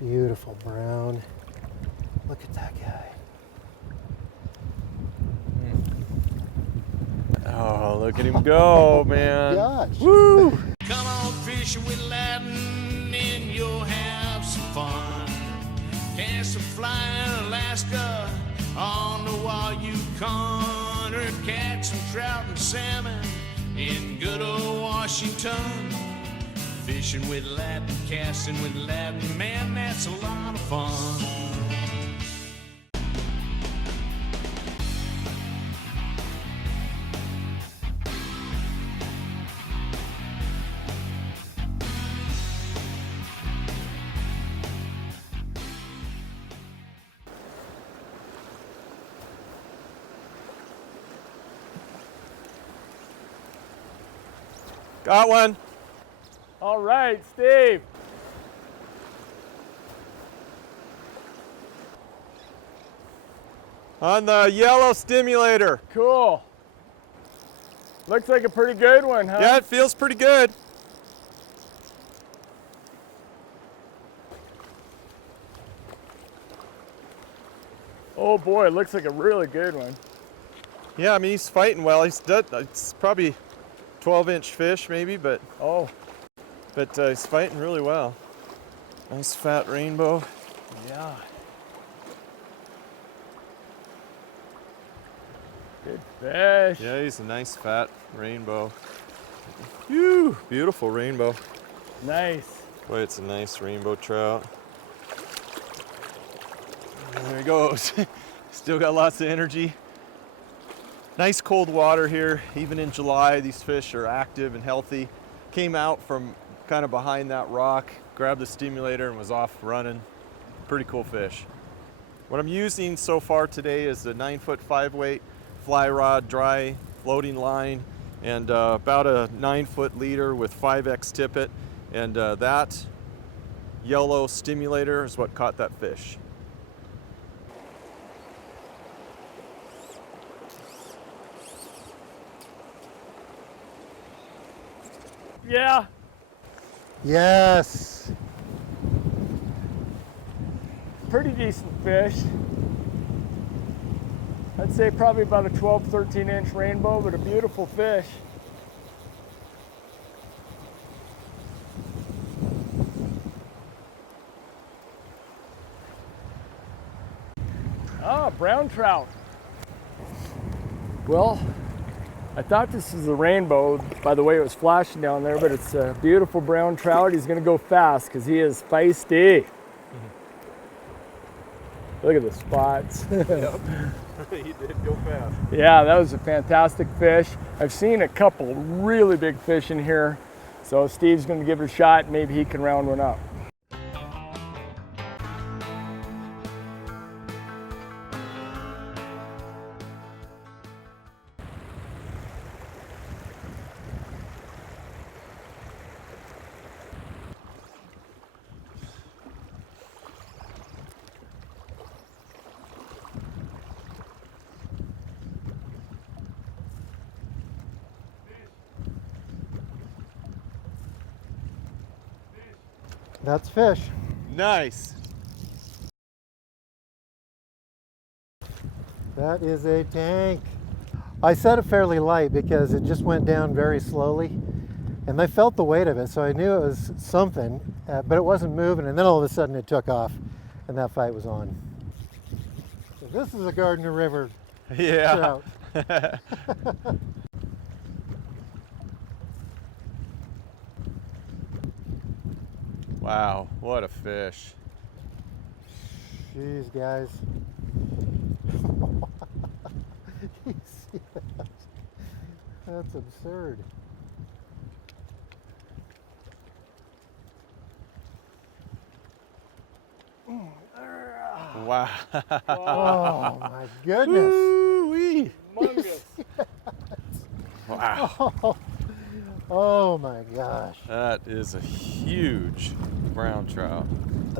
Beautiful brown. Look at that guy. Oh, look at him go, man. Gosh. Woo! Come on fishing with Ladin and you'll have some fun. Cast a fly in Alaska on the wild Yukon, or catch some trout and salmon in good old Washington. Fishing with Ladin, casting with Ladin, man, that's a lot of fun. Got one. All right, Steve. On the yellow stimulator. Cool. Looks like a pretty good one, huh? Yeah, it feels pretty good. Oh boy, it looks like a really good one. Yeah, I mean, he's fighting well. It's probably 12-inch fish maybe, but he's fighting really well. Nice fat rainbow. Yeah. Good fish. Yeah, he's a nice fat rainbow. Whew, beautiful rainbow. Nice. Boy, it's a nice rainbow trout. There he goes. Still got lots of energy. Nice cold water here. Even in July, these fish are active and healthy. Came out from kind of behind that rock, grabbed the stimulator and was off running. Pretty cool fish. What I'm using so far today is a 9-foot 5-weight fly rod, dry floating line, and about a 9-foot leader with 5X tippet. And that yellow stimulator is what caught that fish. Yeah. Yes. Pretty decent fish. I'd say probably about a 12, 13-inch rainbow, but a beautiful fish. Ah, brown trout. Well, I thought this was a rainbow by the way it was flashing down there, but it's a beautiful brown trout. He's gonna go fast because he is feisty. Look at the spots. Yep. He did go fast. Yeah, that was a fantastic fish. I've seen a couple really big fish in here. So Steve's gonna give it a shot. Maybe he can round one up. That's fish. Nice. That is a tank. I set it fairly light because it just went down very slowly, and I felt the weight of it, so I knew it was something, but it wasn't moving, and then all of a sudden it took off, and that fight was on. So this is a Gardner River Yeah. trout. Wow, what a fish. Jeez, guys. You see that? That's absurd. Wow. Oh my goodness. Woo-wee. Humongous. Wow. Oh my gosh. That is a huge brown trout.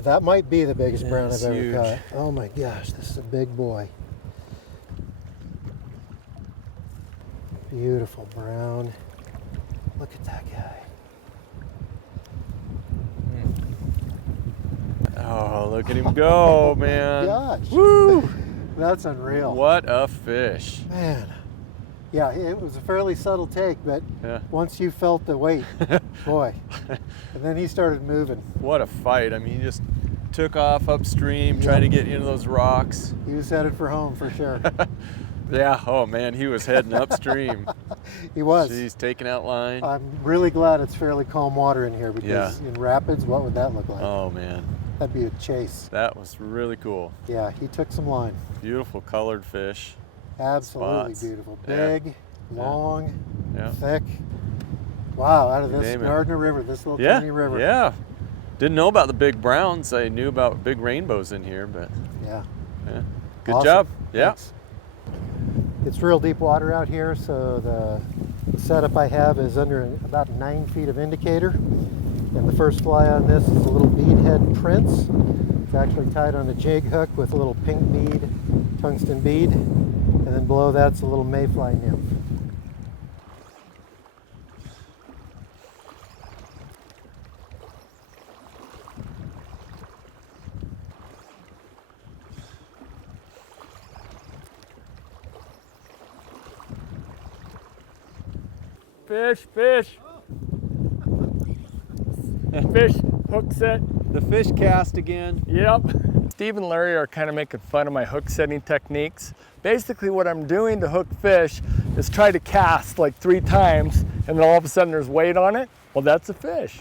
That might be the biggest brown It's I've ever huge. caught. Oh my gosh, this is a big boy. Beautiful brown. Look at that guy. Oh, look at him go, man. Gosh. Woo! That's unreal. What a fish. Man. Yeah, it was a fairly subtle take, but Yeah. once you felt the weight, boy. And then he started moving. What a fight. I mean, he just took off upstream, trying to get into those rocks. He was headed for home for sure. Yeah, oh man, he was heading upstream. He was. He's taking out line. I'm really glad it's fairly calm water in here because in rapids, what would that look like? Oh man, That'd be a chase. that was really cool. Yeah, he took some line. Beautiful colored fish. Absolutely Spots. beautiful. Yeah. Big, long, Yeah. thick. Wow, out of You this name it. Gardner River, this little Yeah, tiny river. yeah. Didn't know about the big browns. I knew about big rainbows in here, but Yeah. yeah. Good Awesome. job. Yeah. Thanks. It's real deep water out here, so the setup I have is under about 9 feet of indicator. And the first fly on this is a little beadhead prince. It's actually tied on a jig hook with a little pink bead, tungsten bead. And then below that's a little Mayfly nymph. Fish, fish. Fish, hook set. The fish cast again. Yep. Steve and Larry are kind of making fun of my hook setting techniques. Basically what I'm doing to hook fish is try to cast like 3 times and then all of a sudden there's weight on it. Well, that's a fish.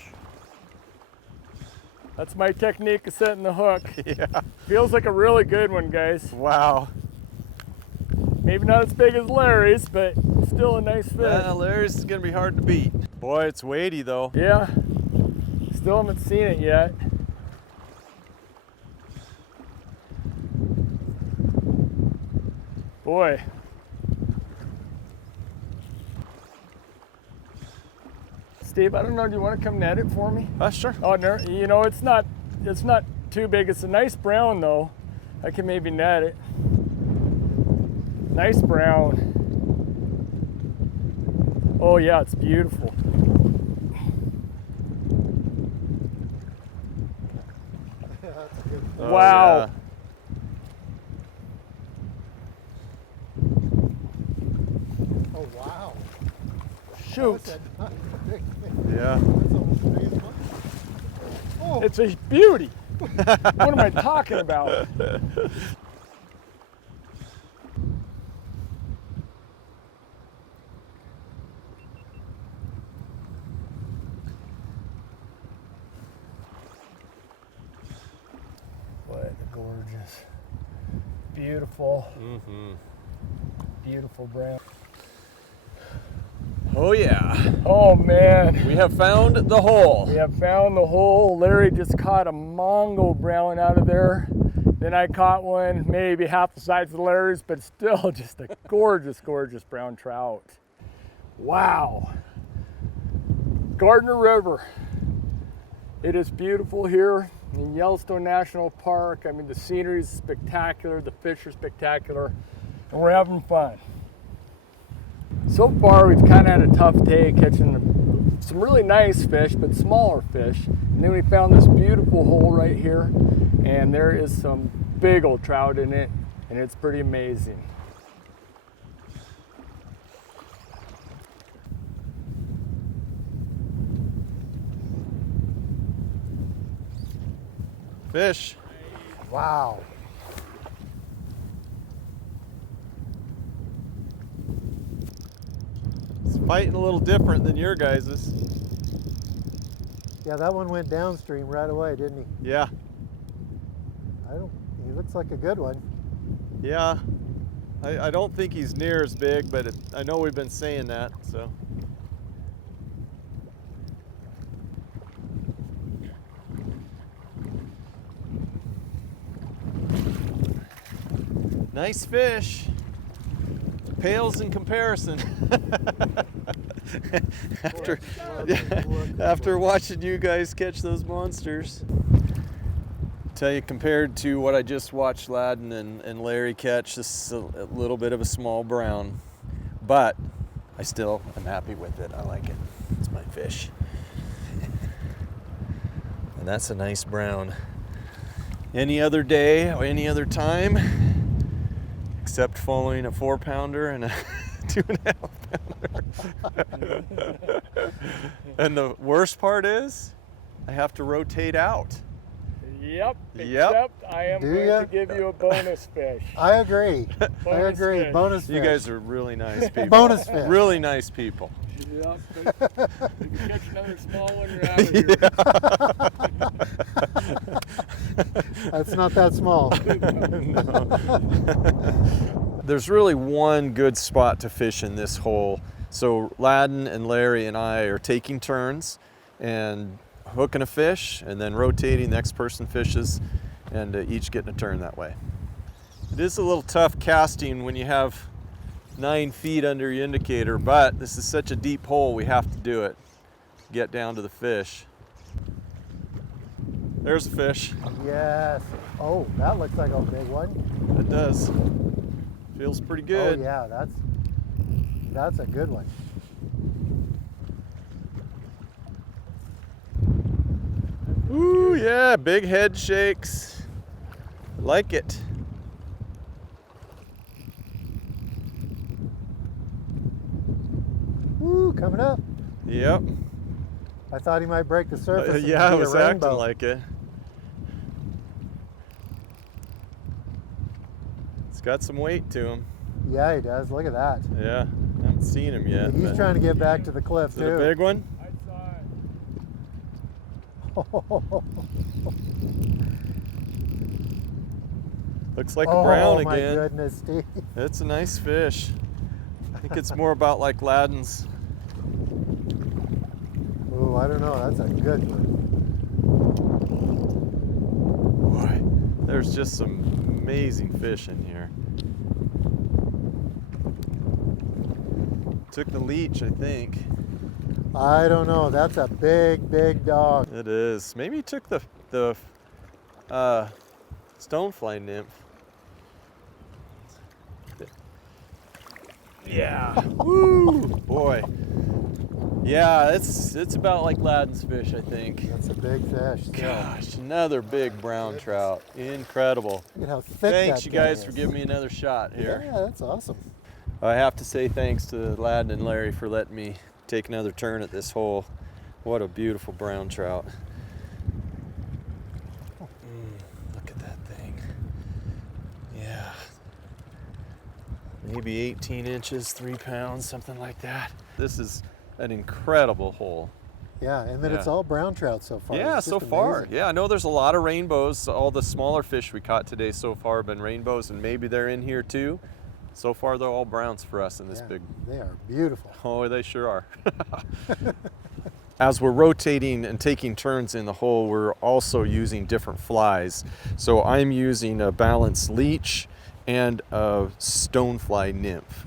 That's my technique of setting the hook. Yeah. Feels like a really good one, guys. Wow. Maybe not as big as Larry's, but still a nice fish. Larry's is gonna be hard to beat. Boy, it's weighty though. Yeah. Still haven't seen it yet. Boy. Steve, I don't know, do you want to come net it for me? Sure. Oh, no, you know, it's not too big. It's a nice brown though. I can maybe net it. Nice brown. Oh yeah, it's beautiful. That's a good. Oh, Wow. yeah. Oh, wow. Shoot. That's a big fish. Yeah. That's almost 3 as much. Oh, It's a beauty. What am I talking about? What a gorgeous, beautiful, beautiful brown. Oh yeah. Oh man. We have found the hole. We have found the hole. Larry just caught a Mongo brown out of there. Then I caught one maybe half the size of Larry's, but still just a gorgeous, gorgeous brown trout. Wow. Gardner River. It is beautiful here in Yellowstone National Park. I mean, the scenery is spectacular, the fish are spectacular, and we're having fun. So far, we've kind of had a tough day catching some really nice fish, but smaller fish. And then we found this beautiful hole right here, and there is some big old trout in it, and it's pretty amazing. Fish. wow. It's fighting a little different than your guys's. Yeah, that one went downstream right away, didn't he? Yeah. He looks like a good one. Yeah. I don't think he's near as big, but I know we've been saying that, so. Nice fish. Pales in comparison. after watching you guys catch those monsters. Tell you, compared to what I just watched Ladin and Larry catch, this is a little bit of a small brown, but I still am happy with it. I like it. It's my fish. And that's a nice brown. any other day or any other time, except following a 4-pounder and a 2.5 pounder. And the worst part is, I have to rotate out. Yep. Yep. Except I am Do going ya? to give you a bonus fish. I agree. I Bonus agree. fish. Bonus fish. You guys are really nice people. Bonus fish. Really nice people. Yep. You can catch another small one, you're out of here. That's not that small. There's really one good spot to fish in this hole. So Ladin and Larry and I are taking turns and hooking a fish and then rotating, the next person fishes, and each getting a turn that way. It is a little tough casting when you have 9 feet under your indicator, but this is such a deep hole, we have to do it. Get down to the fish. There's a fish. Yes. Oh, that looks like a big one. It does. Feels pretty good. Oh yeah, that's a good one. Ooh, yeah, big head shakes. I like it. Woo, coming up. Yep. I thought he might break the surface. and Yeah, be it a was acting rainbow. like it. It's got some weight to him. Yeah, he does. Look at that. Yeah, I haven't seen him yet. He's but- trying to get back to the cliff Is it too. a big one? I saw it. Looks like a brown Oh my again. goodness, Steve. It's a nice fish. I think it's more about like Ladin's. Ooh, I don't know. That's a good one. Boy, there's just some amazing fish in here. Took the leech, I think. I don't know. That's a big, big dog. It is. Maybe he took the Stonefly nymph. Yeah. Woo! Boy. Yeah, it's about like Ladin's fish, I think. That's a big fish. Still. Gosh, another big brown trout. Incredible. Look at how thick Thanks, that you thing guys, is. for giving me another shot here. Yeah, that's awesome. I have to say thanks to Ladin and Larry for letting me take another turn at this hole. What a beautiful brown trout. Look at that thing. Yeah. Maybe 18 inches, 3 pounds, something like that. This is an incredible hole. Yeah, and then it's Yeah. all brown trout so far. Yeah, It's so just far. amazing. Yeah, I know there's a lot of rainbows. All the smaller fish we caught today so far have been rainbows, and maybe they're in here too. So far, they're all browns for us in this Yeah, big. They are beautiful. Oh, they sure are. As we're rotating and taking turns in the hole, we're also using different flies. So I'm using a balanced leech and a Stonefly nymph.